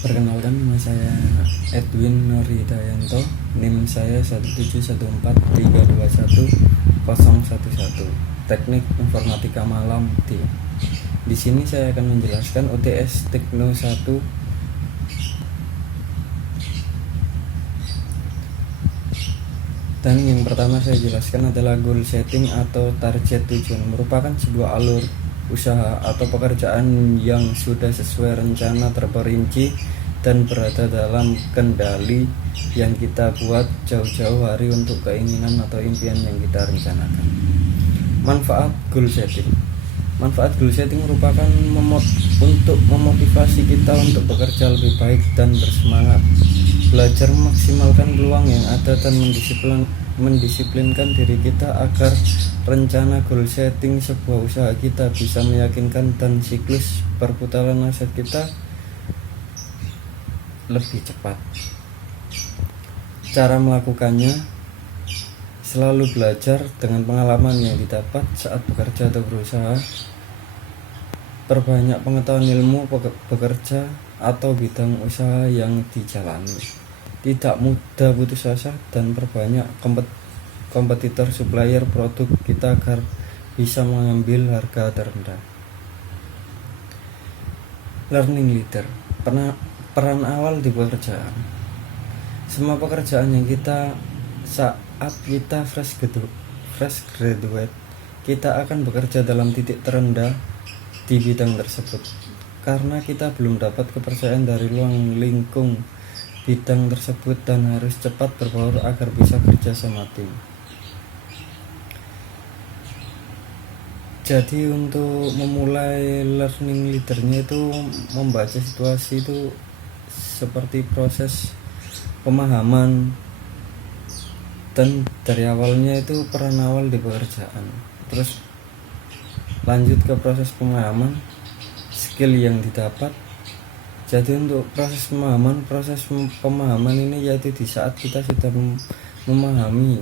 Perkenalkan, nama saya Edwin Nurhidayanto, NIM saya 17143210011, Teknik Informatika Malam D. Di sini saya akan menjelaskan UTS Tekno 1 dan yang pertama saya jelaskan adalah goal setting atau target tujuan. Merupakan sebuah alur usaha atau pekerjaan yang sudah sesuai rencana terperinci dan berada dalam kendali yang kita buat jauh-jauh hari untuk keinginan atau impian yang kita rencanakan. Manfaat goal setting. Manfaat goal setting merupakan untuk memotivasi kita untuk bekerja lebih baik dan bersemangat, belajar memaksimalkan peluang yang ada, dan mendisiplinkan diri kita agar rencana goal setting sebuah usaha kita bisa meyakinkan dan siklus perputaran aset kita lebih cepat. Cara melakukannya: selalu belajar dengan pengalaman yang didapat saat bekerja atau berusaha. Perbanyak pengetahuan ilmu bekerja atau bidang usaha yang dijalani. Tidak mudah putus asa dan perbanyak kompetitor supplier produk kita agar bisa mengambil harga terendah. Learning leader. Peran awal di pekerjaan. Semua pekerjaan yang kita saat kita fresh graduate, kita akan bekerja dalam titik terendah di bidang tersebut karena kita belum dapat kepercayaan dari ruang lingkung bidang tersebut dan harus cepat berbaur agar bisa kerja sama tim. Jadi untuk memulai learning leadernya itu membaca situasi itu seperti proses pemahaman, dan dari awalnya itu peran awal di pekerjaan, terus lanjut ke proses pemahaman, skill yang didapat. Jadi untuk proses pemahaman ini yaitu di saat kita sudah memahami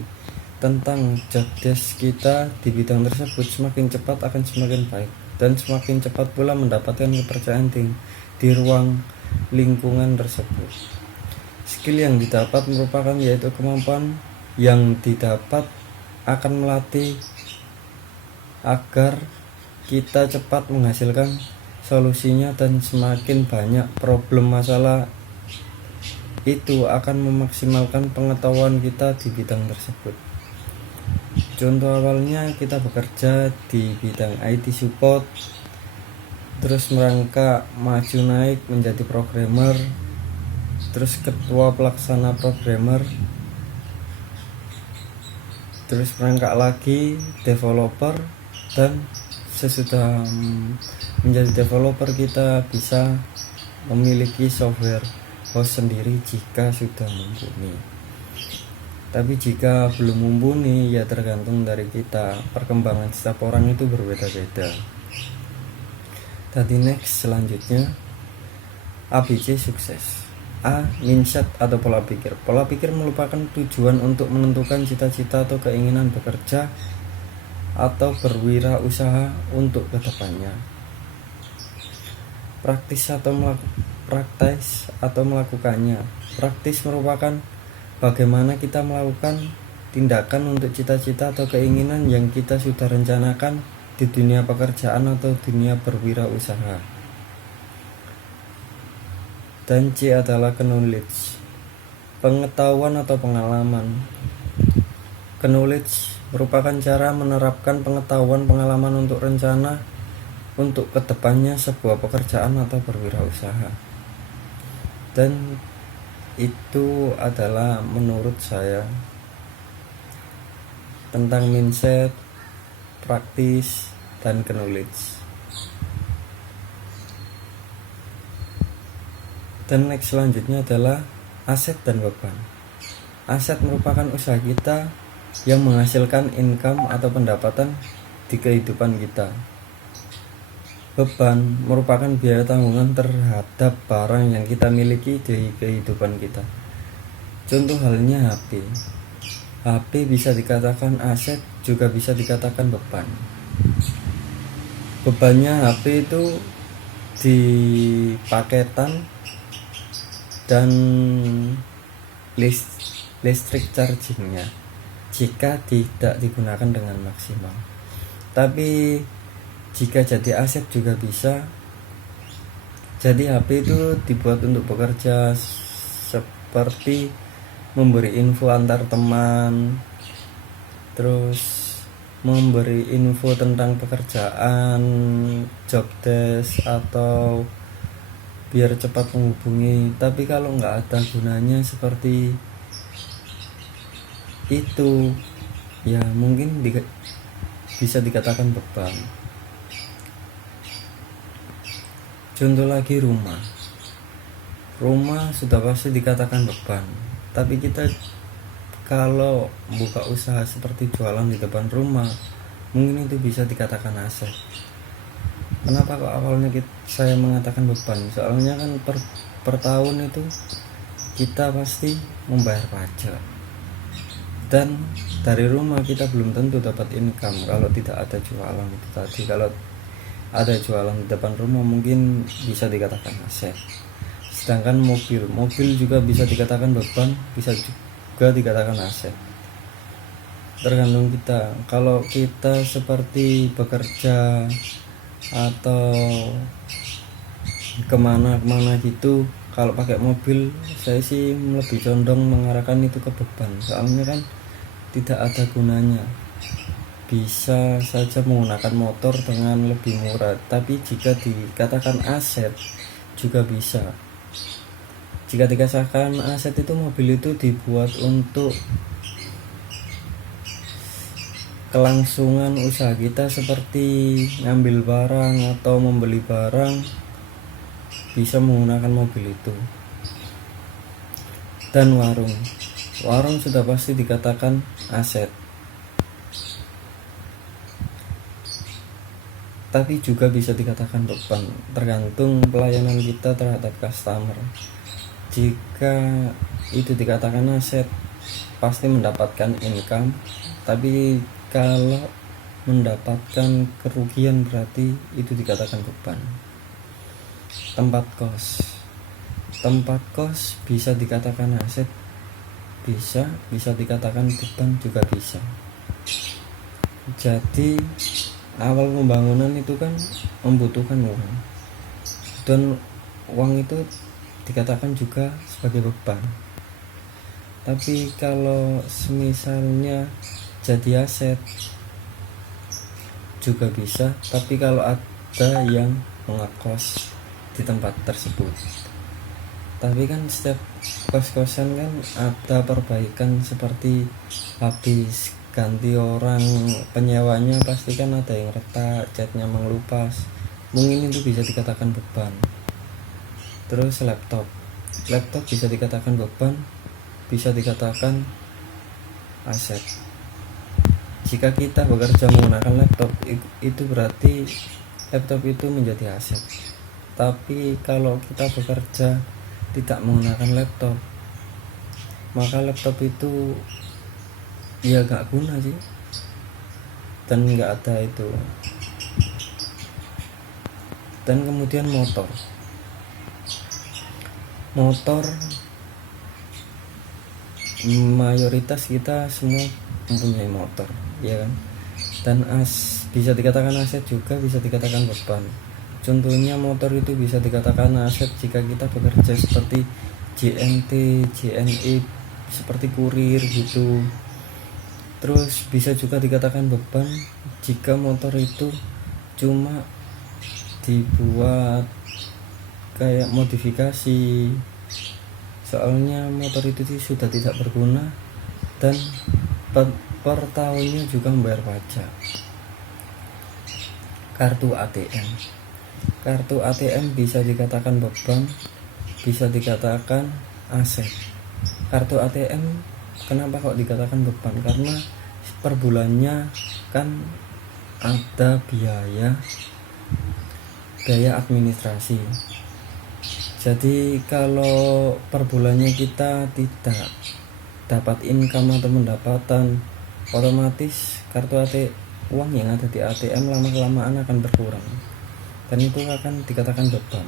tentang job desk kita di bidang tersebut, semakin cepat akan semakin baik dan semakin cepat pula mendapatkan kepercayaan di ruang lingkungan tersebut. Skill yang didapat merupakan yaitu kemampuan yang didapat akan melatih agar kita cepat menghasilkan solusinya, dan semakin banyak problem masalah itu akan memaksimalkan pengetahuan kita di bidang tersebut. Contoh awalnya kita bekerja di bidang IT support, terus merangkak maju naik menjadi programmer, terus ketua pelaksana programmer, terus merangkak lagi developer, dan sesudah menjadi developer kita bisa memiliki software host sendiri jika sudah mumpuni. Tapi jika belum mumpuni ya tergantung dari kita, perkembangan setiap orang itu berbeda-beda. Tadi next selanjutnya ABC sukses. A. Mindset atau pola pikir. Pola pikir merupakan tujuan untuk menentukan cita-cita atau keinginan bekerja atau berwirausaha untuk kedepannya. Praktis atau melakukannya. Praktis merupakan bagaimana kita melakukan tindakan untuk cita-cita atau keinginan yang kita sudah rencanakan di dunia pekerjaan atau dunia berwirausaha. Dan C adalah knowledge, pengetahuan atau pengalaman. Knowledge merupakan cara menerapkan pengetahuan-pengalaman untuk rencana untuk kedepannya sebuah pekerjaan atau berwirausaha. Dan itu adalah menurut saya tentang mindset, praktis, dan knowledge. Dan next selanjutnya adalah aset dan beban. Aset merupakan usaha kita yang menghasilkan income atau pendapatan di kehidupan kita. Beban merupakan biaya tanggungan terhadap barang yang kita miliki di kehidupan kita. Contoh halnya HP. HP bisa dikatakan aset, juga bisa dikatakan beban. Bebannya HP itu di paketan dan listrik chargingnya jika tidak digunakan dengan maksimal. Tapi jika jadi aset juga bisa. Jadi HP itu dibuat untuk bekerja, seperti memberi info antar teman, terus memberi info tentang pekerjaan, job desk, atau biar cepat menghubungi. Tapi kalau nggak ada gunanya seperti itu, ya mungkin bisa dikatakan beban. Contoh lagi, rumah sudah pasti dikatakan beban. Tapi kita kalau buka usaha seperti jualan di depan rumah, mungkin itu bisa dikatakan aset. Kenapa kok awalnya saya mengatakan beban? Soalnya kan per tahun itu kita pasti membayar pajak, dan dari rumah kita belum tentu dapat income kalau tidak ada jualan itu tadi. Kalau ada jualan di depan rumah mungkin bisa dikatakan aset. Sedangkan mobil juga bisa dikatakan beban, bisa juga dikatakan aset. Tergantung kita. Kalau kita seperti bekerja atau kemana-kemana gitu, kalau pakai mobil saya sih lebih condong mengarahkan itu ke beban. Soalnya kan tidak ada gunanya. Bisa saja menggunakan motor dengan lebih murah, tapi jika dikatakan aset juga bisa. Jika dikatakan aset itu mobil itu dibuat untuk kelangsungan usaha kita, seperti ngambil barang atau membeli barang, bisa menggunakan mobil itu. Dan warung sudah pasti dikatakan aset, tapi juga bisa dikatakan beban, tergantung pelayanan kita terhadap customer. Jika itu dikatakan aset, pasti mendapatkan income, tapi kalau mendapatkan kerugian berarti itu dikatakan beban. Tempat kos bisa dikatakan aset, bisa dikatakan beban juga bisa. Jadi awal pembangunan itu kan membutuhkan uang, dan uang itu dikatakan juga sebagai beban. Tapi kalau semisalnya jadi aset juga bisa, tapi kalau ada yang mengekos di tempat tersebut. Tapi kan setiap kos-kosan kan ada perbaikan, seperti habis ganti orang penyewanya pasti kan ada yang retak, catnya mengelupas, mungkin itu bisa dikatakan beban. Terus laptop bisa dikatakan beban, bisa dikatakan aset. Jika kita bekerja menggunakan laptop, itu berarti laptop itu menjadi aset. Tapi kalau kita bekerja tidak menggunakan laptop, maka laptop itu ya gak guna sih, dan gak ada itu. Dan kemudian motor mayoritas kita semua mempunyai motor, ya kan? Dan bisa dikatakan aset juga bisa dikatakan beban. Contohnya motor itu bisa dikatakan aset jika kita bekerja seperti JNT, JNE, seperti kurir gitu. Terus bisa juga dikatakan beban jika motor itu cuma dibuat kayak modifikasi, soalnya motor itu sudah tidak berguna dan per tahunnya juga membayar pajak. Kartu ATM bisa dikatakan beban, bisa dikatakan aset. Kartu ATM kenapa kok dikatakan beban? Karena per bulannya kan ada biaya administrasi. Jadi kalau per bulannya kita tidak dapat income atau pendapatan, otomatis uang yang ada di ATM lama-kelamaan akan berkurang, dan itu akan dikatakan beban.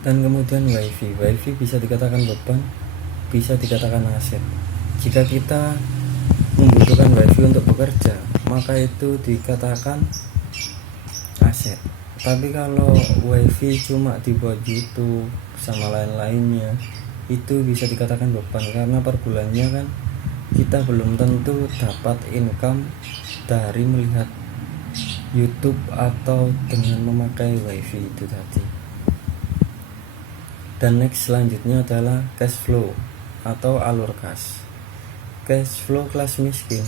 Dan kemudian wifi bisa dikatakan beban, bisa dikatakan aset. Jika kita membutuhkan wifi untuk bekerja, maka itu dikatakan aset. Tapi kalau wifi cuma dibuat YouTube sama lain-lainnya, itu bisa dikatakan beban, karena per bulannya kan kita belum tentu dapat income dari melihat YouTube atau dengan memakai wifi itu tadi. Dan next selanjutnya adalah cash flow atau alur kas. Cash flow kelas miskin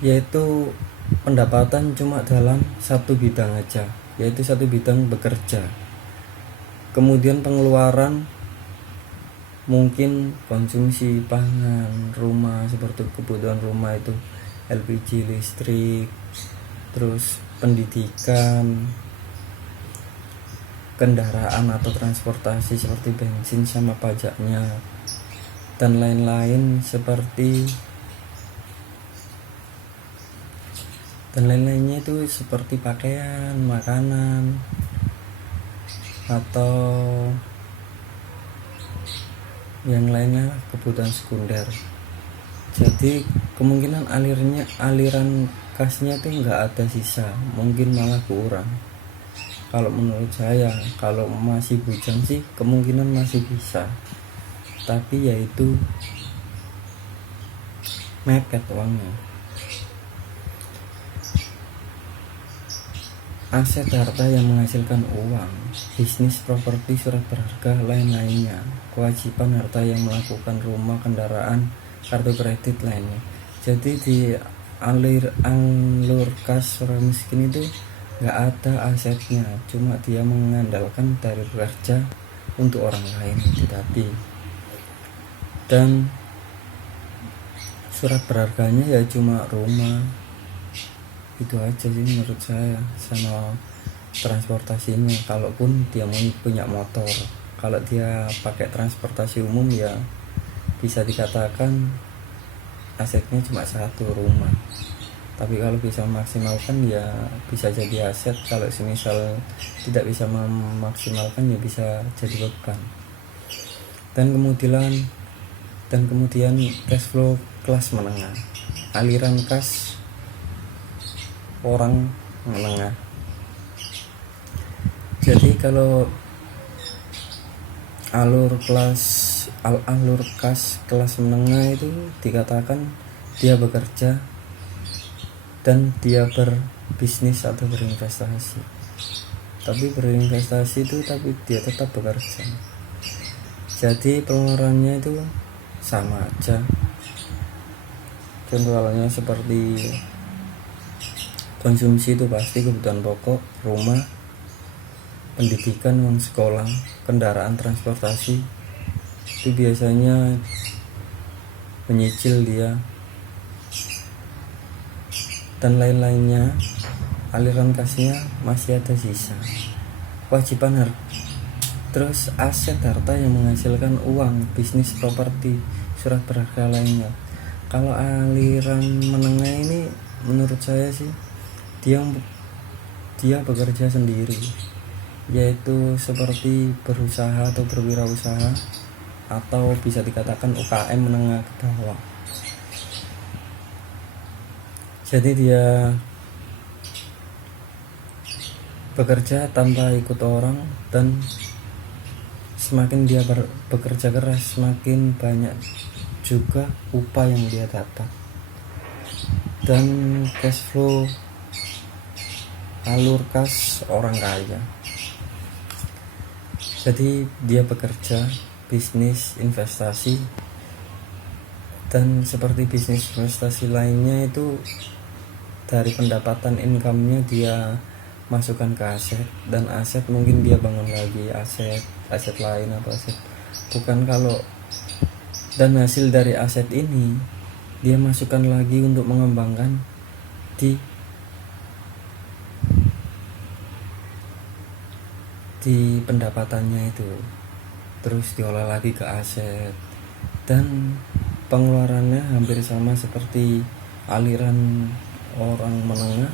yaitu pendapatan cuma dalam satu bidang aja, yaitu satu bidang bekerja. Kemudian pengeluaran mungkin konsumsi pangan, rumah, seperti kebutuhan rumah itu LPG, listrik, terus pendidikan, kendaraan atau transportasi seperti bensin sama pajaknya, dan lain-lain lainnya itu seperti pakaian, makanan, atau yang lainnya kebutuhan sekunder. Jadi kemungkinan aliran kasnya itu nggak ada sisa, mungkin malah kurang. Kalau menurut saya, kalau masih bujang sih kemungkinan masih bisa, tapi yaitu mepet uangnya. Aset harta yang menghasilkan uang, bisnis, properti, surat berharga, lain-lainnya, kewajiban harta yang melakukan rumah, kendaraan, kartu kredit lainnya. Jadi di alur kas orang miskin itu nggak ada asetnya, cuma dia mengandalkan dari bekerja untuk orang lain itu tadi. Dan surat berharganya ya cuma rumah, itu aja sih menurut saya, sama transportasinya. Kalaupun dia punya motor, kalau dia pakai transportasi umum ya bisa dikatakan asetnya cuma satu, rumah. Tapi kalau bisa memaksimalkan ya bisa jadi aset, kalau semisal tidak bisa memaksimalkan ya bisa jadi beban. Dan kemudian cash flow kelas menengah, aliran kas orang menengah. Jadi kalau alur kas kelas menengah itu dikatakan dia bekerja dan dia berbisnis atau berinvestasi. Tapi berinvestasi itu tapi dia tetap bekerja. Jadi pengeluarannya itu sama aja. Contohnya seperti konsumsi itu pasti kebutuhan pokok, rumah, pendidikan, uang sekolah, kendaraan, transportasi, itu biasanya menyicil dia, dan lain-lainnya. Aliran kasnya masih ada sisa. Kewajiban harta, terus aset harta yang menghasilkan uang, bisnis, properti, surat berharga lainnya. Kalau aliran menengah ini menurut saya sih dia bekerja sendiri, yaitu seperti berusaha atau berwirausaha, atau bisa dikatakan UKM menengah ke bawah. Jadi dia bekerja tanpa ikut orang, dan semakin dia bekerja keras, semakin banyak juga upah yang dia dapat. Dan cash flow alur kas orang kaya, jadi dia bekerja, bisnis, investasi, dan seperti bisnis investasi lainnya itu dari pendapatan income-nya dia masukkan ke aset, dan aset mungkin dia bangun lagi aset lain atau aset bukan. Kalau dan hasil dari aset ini dia masukkan lagi untuk mengembangkan di pendapatannya itu, terus diolah lagi ke aset, dan pengeluarannya hampir sama seperti aliran orang menengah.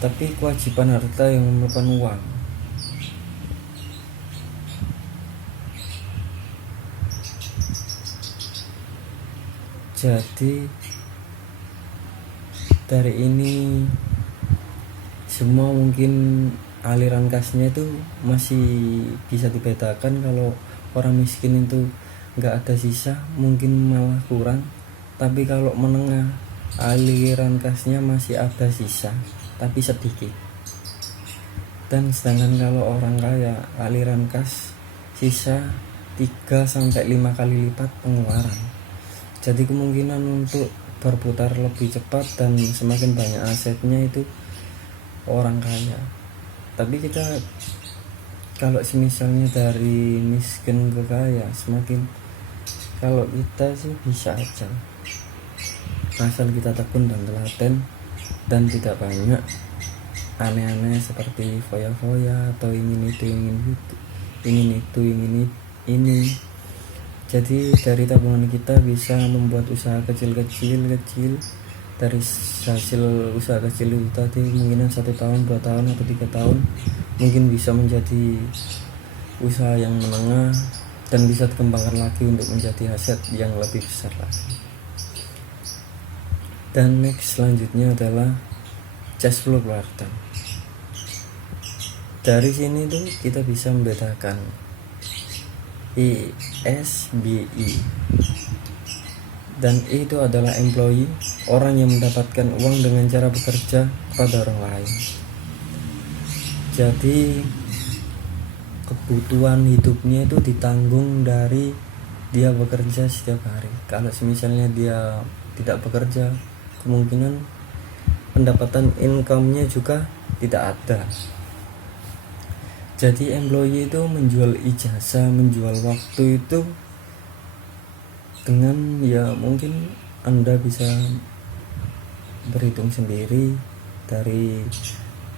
Tapi kewajiban harta yang memerlukan uang, Jadi dari ini semua mungkin aliran kasnya itu masih bisa dibedakan. Kalau orang miskin itu nggak ada sisa, mungkin malah kurang. Tapi kalau menengah, aliran kasnya masih ada sisa tapi sedikit. Dan sedangkan kalau orang kaya, aliran kas sisa 3-5 kali lipat pengeluaran. Jadi kemungkinan untuk berputar lebih cepat dan semakin banyak asetnya itu orang kaya. Tapi kita kalau misalnya dari miskin ke kaya, semakin kalau kita sih bisa aja, asal kita tekun dan telaten dan tidak banyak aneh-aneh seperti foya-foya atau ingin itu ingin ini. Jadi dari tabungan kita bisa membuat usaha kecil dari hasil usaha kecil itu tadi mungkin 1 tahun, 2 tahun atau 3 tahun mungkin bisa menjadi usaha yang menengah dan bisa dikembangkan lagi untuk menjadi aset yang lebih besar lagi. Dan next selanjutnya adalah cash flow quarter. Dari sini tuh kita bisa membedakan ISBI. Dan I itu adalah employee, orang yang mendapatkan uang dengan cara bekerja kepada orang lain. Jadi kebutuhan hidupnya itu ditanggung dari dia bekerja setiap hari. Kalau misalnya dia tidak bekerja, kemungkinan pendapatan income-nya juga tidak ada. Jadi employee itu menjual ijazah, menjual waktu itu dengan ya mungkin Anda bisa berhitung sendiri dari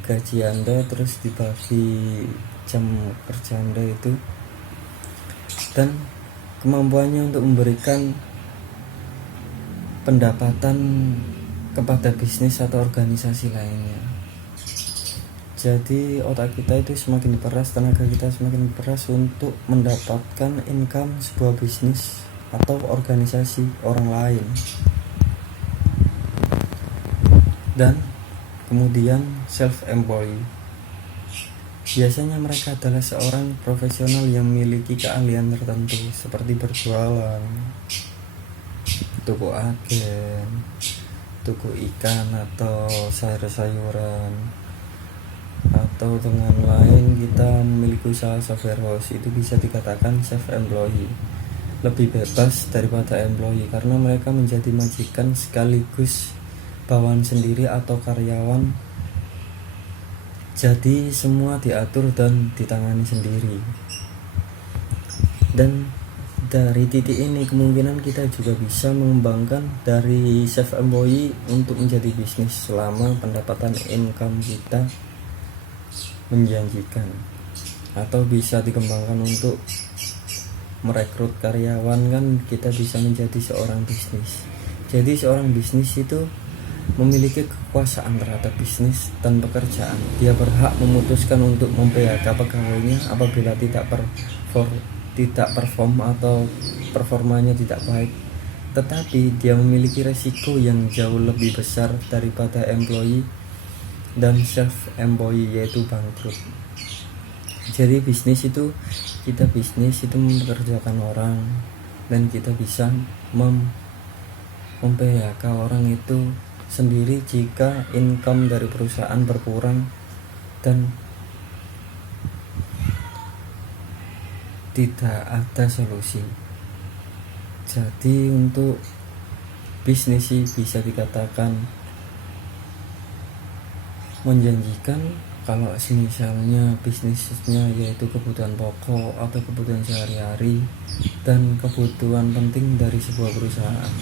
gaji Anda terus dibagi jam kerja Anda itu, dan kemampuannya untuk memberikan pendapatan kepada bisnis atau organisasi lainnya. Jadi otak kita itu semakin diperas, tenaga kita semakin diperas untuk mendapatkan income sebuah bisnis atau organisasi orang lain. Dan kemudian self-employed, biasanya mereka adalah seorang profesional yang memiliki keahlian tertentu seperti berjualan, toko agen, toko ikan atau sayur-sayuran, atau dengan lain kita memiliki usaha software house. Itu bisa dikatakan self-employed, lebih bebas daripada employee karena mereka menjadi majikan sekaligus bawahan sendiri atau karyawan. Jadi semua diatur dan ditangani sendiri. Dan dari titik ini kemungkinan kita juga bisa mengembangkan dari self-employed untuk menjadi bisnis selama pendapatan income kita menjanjikan, atau bisa dikembangkan untuk merekrut karyawan. Kan kita bisa menjadi seorang bisnis. Jadi seorang bisnis itu memiliki kekuasaan terhadap bisnis dan pekerjaan. Dia berhak memutuskan untuk mem-PHK pegawainya apabila tidak perform atau performanya tidak baik. Tetapi dia memiliki resiko yang jauh lebih besar daripada employee dan self-employed, yaitu bangkrut. Jadi bisnis itu, kita bisnis itu mempekerjakan orang, dan kita bisa mem-PHK orang itu sendiri jika income dari perusahaan berkurang dan tidak ada solusi. Jadi untuk bisnis sih bisa dikatakan menjanjikan kalau misalnya bisnisnya yaitu kebutuhan pokok atau kebutuhan sehari-hari dan kebutuhan penting dari sebuah perusahaan.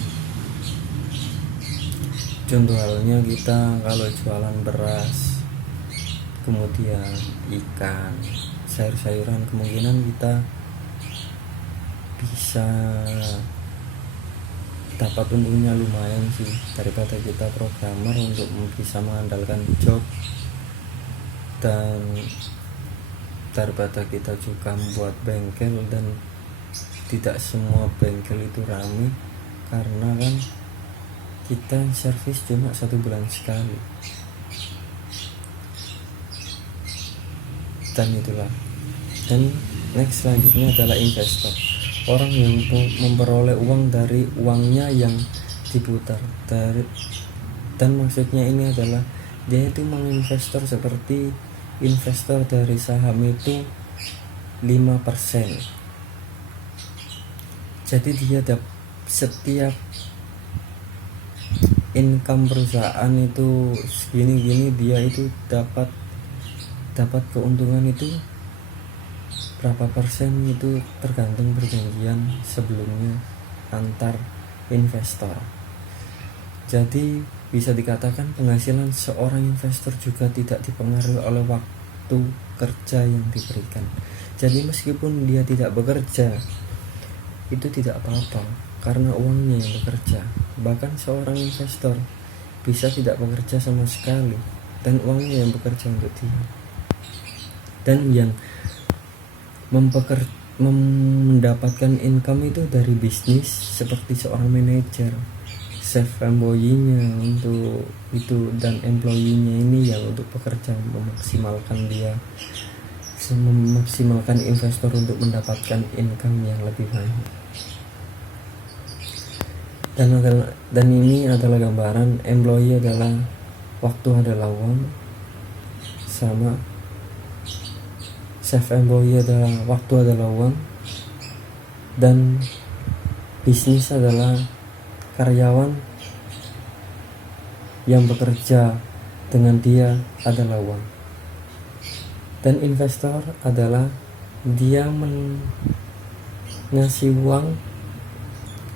Contoh halnya kita kalau jualan beras, kemudian ikan, sayur-sayuran, kemungkinan kita bisa dapat untungnya lumayan sih daripada kita programmer untuk bisa mengandalkan job, dan daripada kita juga membuat bengkel dan tidak semua bengkel itu ramai karena kan kita servis cuma 1 bulan sekali. Dan itulah. Dan next selanjutnya adalah investor, orang yang memperoleh uang dari uangnya yang diputar dan maksudnya ini adalah dia itu menginvestor seperti investor dari saham itu 5%. Jadi dia setiap income perusahaan itu segini dia itu dapat keuntungan itu berapa persen, itu tergantung perjanjian sebelumnya antar investor. Jadi bisa dikatakan penghasilan seorang investor juga tidak dipengaruhi oleh waktu kerja yang diberikan. Jadi meskipun dia tidak bekerja itu tidak apa-apa karena uangnya yang bekerja. Bahkan seorang investor bisa tidak bekerja sama sekali dan uangnya yang bekerja untuk dia. Dan yang mendapatkan income itu dari bisnis seperti seorang manajer, chef employee-nya untuk itu, dan employee-nya ini yang untuk bekerja memaksimalkan investor untuk mendapatkan income yang lebih banyak. Dan ini adalah gambaran employee adalah waktu adalah uang, sama chef employee adalah waktu adalah uang, dan bisnis adalah karyawan yang bekerja dengan dia adalah uang. Dan investor adalah dia ngasih uang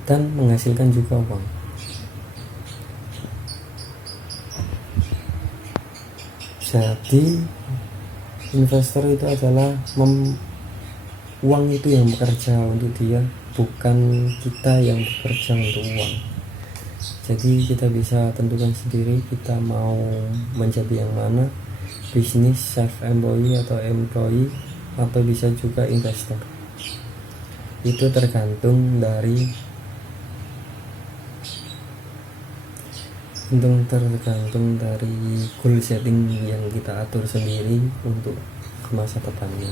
dan menghasilkan juga uang. Jadi investor itu adalah uang itu yang bekerja untuk dia, bukan kita yang bekerja untuk uang. Jadi kita bisa tentukan sendiri kita mau menjadi yang mana, bisnis, self employee atau employee, atau bisa juga investor. Itu tergantung dari goal setting yang kita atur sendiri untuk masa depannya.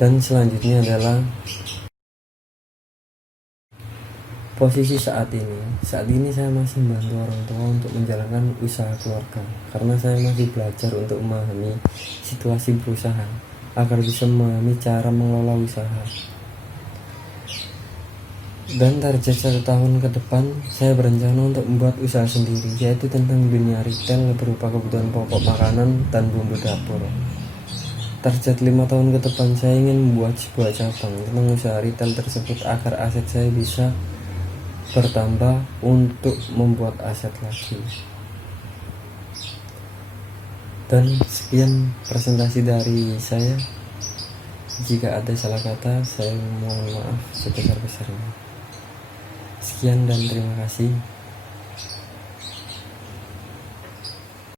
Dan selanjutnya adalah posisi saat ini saya masih membantu orang tua untuk menjalankan usaha keluarga, karena saya masih belajar untuk memahami situasi berusaha agar bisa memahami cara mengelola usaha. Dan target 1 tahun ke depan saya berencana untuk membuat usaha sendiri, yaitu tentang dunia retail berupa kebutuhan pokok makanan dan bumbu dapur. Target 5 tahun ke depan saya ingin membuat sebuah cabang tentang usaha retail tersebut agar aset saya bisa bertambah untuk membuat aset lagi. Dan sekian presentasi dari saya. Jika ada salah kata, saya mohon maaf sebesar-besarnya. Sekian dan terima kasih.